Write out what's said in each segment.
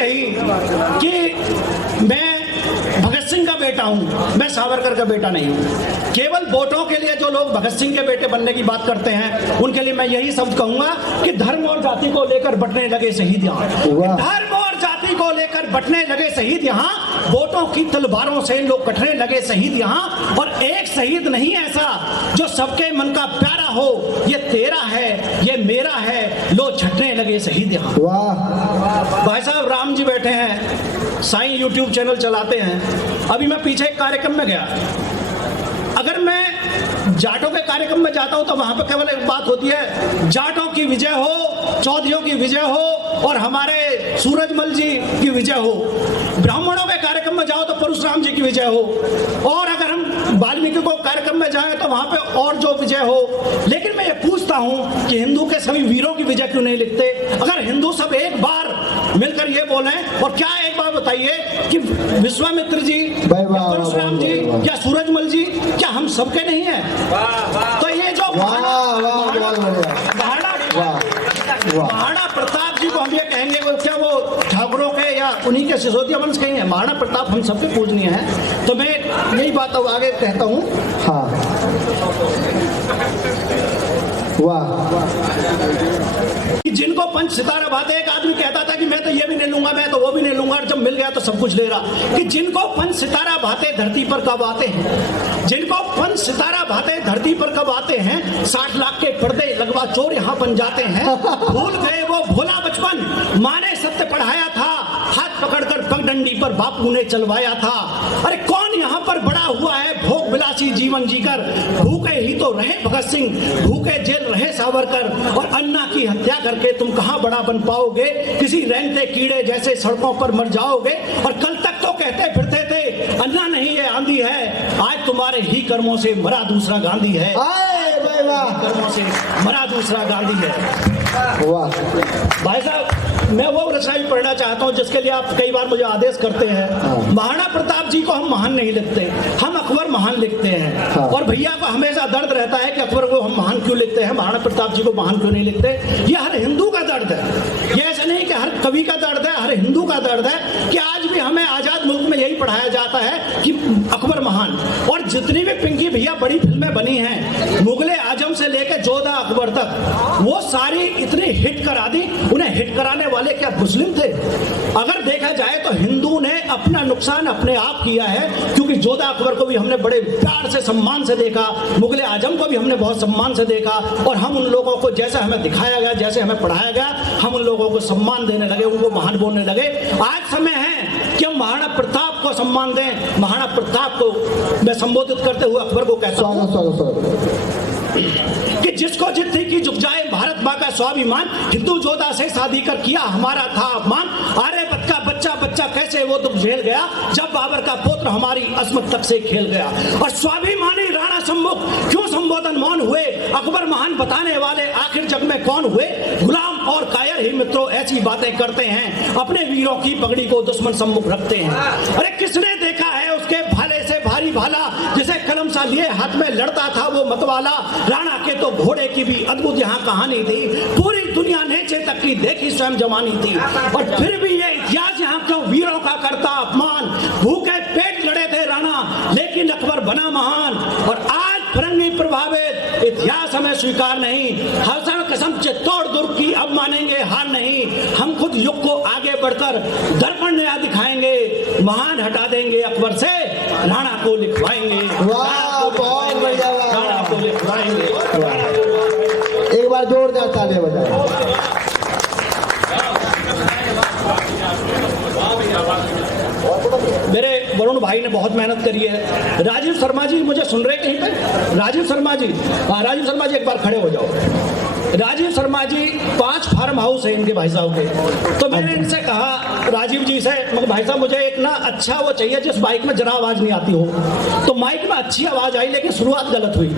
कही कि मैं भगत सिंह का बेटा हूं, मैं सावरकर का बेटा नहीं हूं। केवल वोटों के लिए जो लोग भगत सिंह के बेटे बनने की बात करते हैं उनके लिए मैं यही शब्द कहूंगा कि धर्म और जाति को लेकर बंटने लगे शहीद यहाँ, धर्म और जाति को लेकर बंटने लगे शहीद यहाँ, वोटों की तलवारों से लोग कटने लगे शहीद यहाँ। और एक शहीद नहीं ऐसा जो सबके मन का प्यारा हो, ये तेरा है ये मेरा है, लो छटने लगे शहीद यहाँ। भाई साहब राम जी बैठे हैं, साईं यूट्यूब चैनल चलाते हैं। अभी मैं पीछे एक कार्यक्रम में गया, अगर मैं जाटों के कार्यक्रम में जाता हूं तो वहां पर केवल एक बात होती है, जाटों की विजय हो, चौधरियों की विजय हो और हमारे सूरजमल जी की विजय हो। ब्राह्मणों के कार्यक्रम में जाओ तो परशुराम जी की विजय हो, और अगर हम वाल्मीकि को कार्यक्रम में जाएं तो वहां पे और जो विजय हो। लेकिन मैं ये पूछता हूं कि हिंदू के सभी वीरों की विजय क्यों नहीं लिखते? अगर हिंदू सब एक बार मिलकर ये बोलें, और क्या एक बार बताइए कि विश्वामित्र जी या परशुराम जी या सूरजमल जी क्या हम सबके नहीं है? तो ये जो महाराणा प्रताप जी को हम ये कहेंगे वो क्या वो ठाकुरों के या उन्हीं के सिसोदिया वंश के ही है? महाराणा प्रताप हम सबके पूजनीय है। तो मैं यही बात अब आगे कहता हूँ। हाँ, वाह, जिनको पंच सितारा बातें, एक आदमी कहता था कि मैं तो ये भी नहीं लूंगा, मैं तो वो भी नहीं लूंगा, और जब मिल गया तो सब कुछ ले रहा। कि जिनको पंच सितारा बातें धरती पर कब आते हैं, जिनको पंच सितारा बातें धरती पर कब आते हैं, 60 लाख के पर्दे लगवा चोर यहाँ बन जाते हैं। भूल गए वो भोला बचपन, माँ ने सत्य पढ़ाया था, हाथ पकड़कर पगडंडी पर बापू ने चलवाया था। अरे कौन यहाँ पर बड़ा हुआ है भोग विलासी जीवन जीकर? भूखे ही तो रहे भगत सिंह, भूखे जेल रहे सावरकर, और अन्ना की हत्या करके तुम कहाँ बड़ा बन पाओगे? किसी रेंगते कीड़े जैसे सड़कों पर मर जाओगे। और कल तक तो कहते फिरते थे अन्ना नहीं ये आंधी है, आज तुम्हारे ही कर्मों से मरा दूसरा गांधी है, कर्मों से मरा दूसरा गांधी है। भाई साहब मैं वो रचना भी पढ़ना चाहता हूँ जिसके लिए आप कई बार मुझे आदेश करते हैं। महाराणा प्रताप जी को हम महान नहीं लिखते, हम अकबर महान लिखते हैं। और भैया को हमेशा दर्द रहता है कि अकबर को हम महान क्यों लिखते हैं, महाराणा प्रताप जी को महान क्यों नहीं लिखते। ये हर हिंदू का दर्द है, ये ऐसा नहीं कि हर कवि का दर्द है, हर हिंदू का दर्द है कि आज भी हमें आजाद मुल्क में यही पढ़ाया जाता है कि अकबर महान। और जितनी भी पिंकी भैया बड़ी फिल्में बनी हैं, मुगले आजम से लेकर जोधा अकबर तक, वो सारी इतनी हिट करा दी। उन्हें हिट कराने वाले क्या मुस्लिम थे? अगर देखा जाए तो हिंदू ने अपना नुकसान अपने आप किया है, क्योंकि जोधा अकबर को भी हमने बड़े प्यार से सम्मान से देखा, मुगले आजम को भी हमने बहुत सम्मान से देखा, और हम उन लोगों को जैसे हमें दिखाया गया, जैसे हमें पढ़ाया गया, हम उन लोगों को सम्मान देने लगे, उनको महान बोलने लगे। आज समय है कि हम महाराणा प्रताप को सम्मान दें। महाराणा प्रताप को मैं संबोधित करते हुए अकबर को कहता हूँ कि जिसको जितनी की झुक जाए भारत माँ का स्वाभिमान, हिंदू जोधा से शादी कर किया हमारा था अपमान। आर्यभट्ट का बच्चा बच्चा कैसे वो दुख झेल गया, जब बाबर का पुत्र हमारी अस्मत तक से खेल गया। और स्वाभिमानी राणा सम्मुख क्यों संबोधन मौन हुए, अकबर महान बताने वाले आखिर जग में कौन हुए। गुलाम और कायर ही मित्रों ऐसी बातें करते हैं, अपने वीरों की पगड़ी को दुश्मन सम्मुख रखते हैं। अरे किसने देखा है उसके भाले से भारी भाला, जिसे कलम सा लिए हाथ में लड़ता था वो मतवाला। राणा के तो घोड़े की भी अद्भुत यहाँ कहानी थी, पूरी दुनिया नीचे तक की देखी स्वयं जवानी थी। और फिर भी ये इतिहास यहाँ क्यों वीरों का करता अपमान। भूखे पेट लड़े थे राणा, लेकिन अकबर बना महान। और आज फरंगी प्रभावित इतिहास हमें स्वीकार नहीं, हसन कसम चित्तौड़ दुर्ग की अब मानेंगे हार नहीं। हम खुद युग को आगे बढ़कर दर्पण नया दिखाएंगे, महान हटा देंगे अकबर से, राणा को लिखवाएंगे, राणा को लिखवाएंगे। एक बार जोरदार तालियां बजाएं। मेरे वरुण भाई ने बहुत मेहनत करी है। राजीव शर्मा जी मुझे सुन रहे कहीं पे? राजीव शर्मा जी, हाँ राजीव शर्मा जी एक बार खड़े हो जाओ। राजीव शर्मा जी 5 फार्म हाउस है इनके भाई साहब के। तो मैंने इनसे कहा राजीव जी से, मगर भाई साहब मुझे एक ना अच्छा वो चाहिए जिस माइक में जरा आवाज नहीं आती हो। तो माइक में अच्छी आवाज आई लेकिन शुरुआत गलत हुई,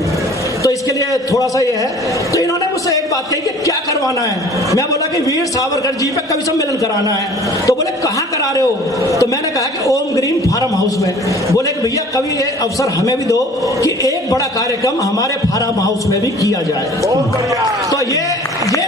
तो इसके लिए थोड़ा सा ये है। तो इन्होंने मुझसे एक बात कही कि क्या करवाना है। मैं बोला कि वीर सावरकर जी पे कवि सम्मेलन कराना है। तो बोले कहाँ करा रहे हो? तो मैंने कहा कि ओम ग्रीन फार्म हाउस में। बोले कि भैया कभी ये अवसर हमें भी दो कि एक बड़ा कार्यक्रम हमारे फार्म हाउस में भी किया जाए। तो ये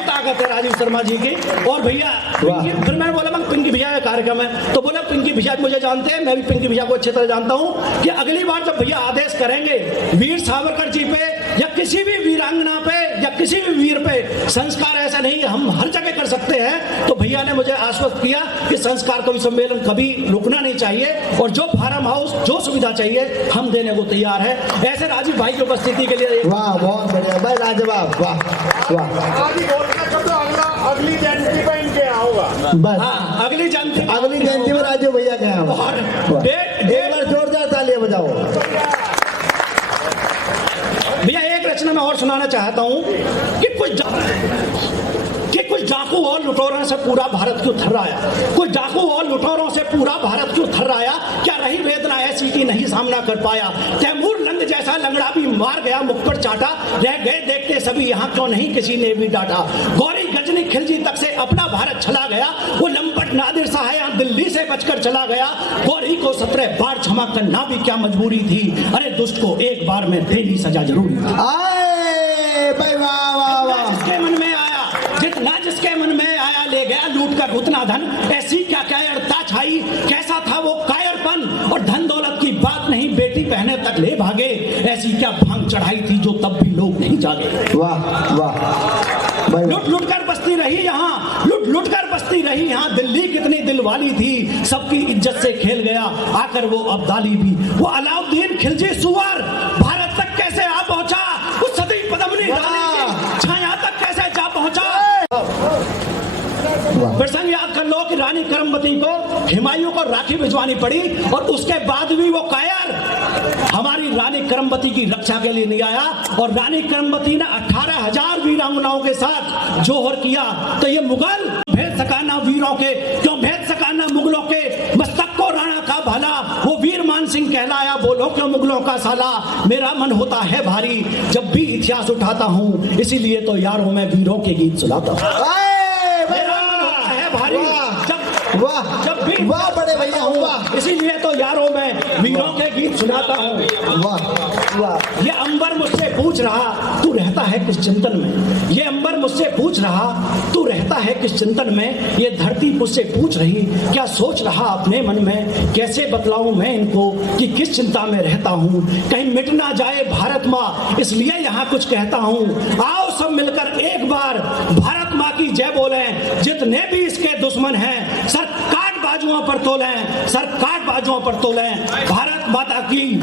ताकत है राजीव शर्मा जी की। और भैया फिर मैंने बोला पिंकी भैया का कार्यक्रम है। तो बोला पिंकी भैया मुझे जानते हैं, मैं भी पिंकी भैया को अच्छी तरह जानता हूं कि अगली बार जब भैया आदेश करेंगे वीर सावरकर जी पे या किसी भी वीरांगना पे या किसी भी वीर पे संस्कार ऐसा नहीं हम हर जगह कर सकते हैं, तो भैया ने मुझे आश्वस्त किया कि संस्कार कवि सम्मेलन कभी रुकना नहीं चाहिए और जो फार्म हाउस जो सुविधा चाहिए हम देने को तैयार है। ऐसे राजीव भाई की उपस्थिति के लिए वाह, बहुत बढ़िया भाई, लाजवाब, वाह वाह। अगली जयंती पर इनके यहाँ होगा। बस हाँ, अगली जयंती में राजू भैया के यहाँ। और एक बार जोरदार तालियां बजाओ। भैया एक रचना मैं और सुनाना चाहता हूं कि कुछ डाकू और लुटेरों से पूरा भारत क्यों थर्राया, कुछ डाकू और लुटेरों से पूरा भारत क्यों थर्राया, क्या रही वेदना ऐसी कि नहीं सामना कर पाया, तैमूर लंग जैसा लंगड़ा भी मार गया मुख पर चाटा, रह गए देखते सभी यहाँ क्यों नहीं किसी ने भी डांटा, गौरी गजनी खिलजी तक से अपना भारत चला गया, वो लंपट नादिर सा है यहाँ दिल्ली से बचकर चला गया, गौरी को 17 बार क्षमा करना भी क्या मजबूरी थी, अरे दुष्ट को एक बार में देनी सजा जरूरी थी। भाई वाह वाह वाह। जिसके मन में आया जितना जिसके मन में आया ले गया लूट कर उतना धन, ऐसी क्या कायरता छाई, कैसा था वो कायरपन, और धन दौलत की बात नहीं बेटी बहने तक ले भागे, ऐसी क्या भांग चढ़ाई थी जो तब भी लोग नहीं जागे। वाह वाह। लुट लुट कर बसती रही यहाँ, लुट लुट कर बसती रही यहाँ, दिल्ली कितनी दिल वाली थी, सबकी इज्जत से खेल गया आकर वो अब्दाली भी, वो अलाउद्दीन खिलजी सुअर भारत तक कैसे आ पहुंचा, उस सदी पद्मिनी छाया तक कैसे जा पहुंचा। प्रसंग याद कर लो कि रानी करमवती को हुमायूं को राखी भिजवानी पड़ी और उसके बाद भी वो कायर हमारी रानी करमवती की रक्षा के लिए नहीं आया, और रानी करमवती ने 18,000 वीरांगनाओं के साथ जोहर किया, तो ये मुगल भेद सकाना वीरों के, क्यों भेद सकाना मुगलों के मस्तक को राणा का भाला, वो वीर मान सिंह कहलाया बोलो क्यों मुगलों का साला, मेरा मन होता है भारी जब भी इतिहास उठाता हूँ, इसीलिए तो यारों में वीरों के गीत सुनाता हूँ। जब भी वाह बड़े भैया हुआ, इसीलिए तो यारों में वीरों के गीत सुनाता हूँ। वाह वाह। ये अंबर मुझसे पूछ रहा तू रहता है किस चिंतन में, ये अंबर मुझसे पूछ रहा तू रहता है किस चिंतन में, ये धरती मुझसे पूछ रही क्या सोच रहा अपने मन में, कैसे बतलाऊं मैं इनको कि किस चिंता में रहता हूँ, कहीं मिट ना जाए भारत माँ इसलिए यहाँ कुछ कहता हूँ, आओ सब मिलकर एक बार भारत माँ की जय बोलें, जितने भी इसके दुश्मन हैं सर काट बाजुओं पर तोलें, सर काट बाजुओं पर तोलें, भारत माता की।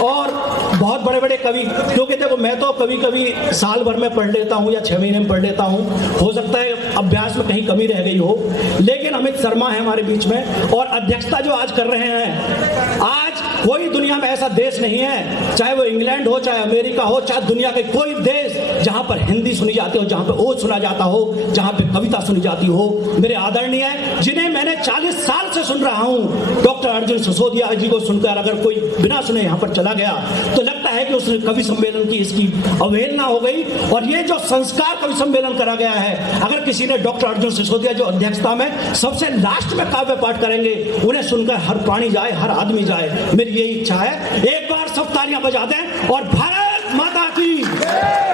और बहुत बड़े बड़े कवि, क्योंकि देखो मैं तो कभी कभी साल भर में पढ़ लेता हूँ या 6 महीने में पढ़ लेता हूँ, हो सकता है अभ्यास में कहीं कमी रह गई हो, लेकिन अमित शर्मा है हमारे बीच में और अध्यक्षता जो आज कर रहे हैं, आज कोई दुनिया में ऐसा देश नहीं है, चाहे वो इंग्लैंड हो, चाहे अमेरिका हो, चाहे दुनिया के कोई देश जहां पर हिंदी सुनी जाती हो, जहां पे ओज सुना जाता हो, जहां पे कविता सुनी जाती हो, मेरे आदरणीय जिन्हें मैंने 40 साल से सुन रहा हूं, डॉक्टर अर्जुन सिसोदिया जी को सुनकर अगर कोई बिना सुने यहां पर चला गया तो लगता है कि उस कवि सम्मेलन की इसकी अवहेलना हो गई। और ये जो संस्कार कवि सम्मेलन करा गया है, अगर किसी ने डॉक्टर अर्जुन सिसोदिया जो अध्यक्षता में सबसे लास्ट में काव्य पाठ करेंगे, उन्हें सुनकर हर प्राणी जाए, हर आदमी जाए, मेरी यही इच्छा है। एक बार सब तालियां बजा दें और भारत माता की,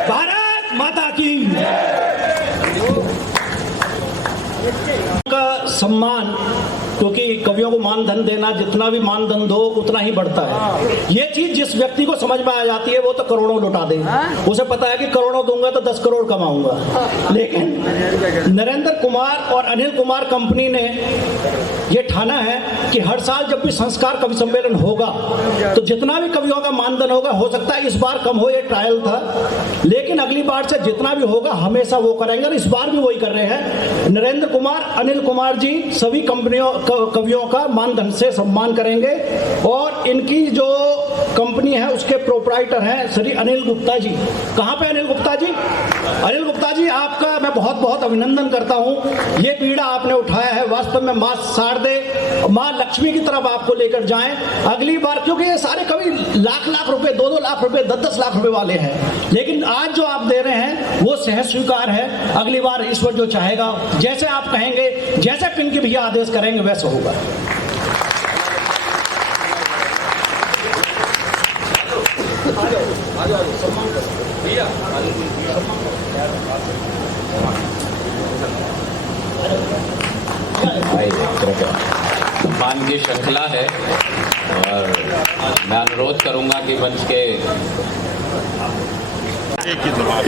भारत माता की। का सम्मान, क्योंकि कवियों को मानधन देना, जितना भी मानधन दो उतना ही बढ़ता है। ये चीज जिस व्यक्ति को समझ में आ जाती है वो तो करोड़ों लुटा दे, उसे पता है कि करोड़ों दूंगा तो 10 करोड़ कमाऊंगा। लेकिन नरेंद्र कुमार और अनिल कुमार कंपनी ने ये ठाना है कि हर साल जब भी संस्कार कवि सम्मेलन होगा तो जितना भी कवियों का मानधन होगा, हो सकता है इस बार कम हो, ये ट्रायल था, लेकिन अगली बार से जितना भी होगा हमेशा वो करेंगे, और इस बार भी वही कर रहे हैं। नरेंद्र कुमार, अनिल कुमार जी सभी कवियों का मानधन से सम्मान करेंगे, और इनकी जो कंपनी है उसके प्रोप्राइटर हैं श्री अनिल गुप्ता जी। कहाँ पे अनिल गुप्ता जी? अनिल गुप्ता जी आपका मैं बहुत बहुत अभिनंदन करता हूँ। ये पीड़ा आपने उठाया है, वास्तव में माँ शारदे, माँ लक्ष्मी की तरफ आपको लेकर जाएं अगली बार, क्योंकि ये सारे कवि लाख लाख रुपए, 2-2 लाख रुपए, 10-10 लाख रुपए वाले हैं, लेकिन आज जो आप दे रहे हैं वो सहज स्वीकार है। अगली बार ईश्वर जो चाहेगा, जैसे आप कहेंगे, जैसे पिंकी भैया आदेश करेंगे वैसा होगा। सम्मान की श्रृंखला है और मैं अनुरोध करूंगा कि मंच के एक ही दबाव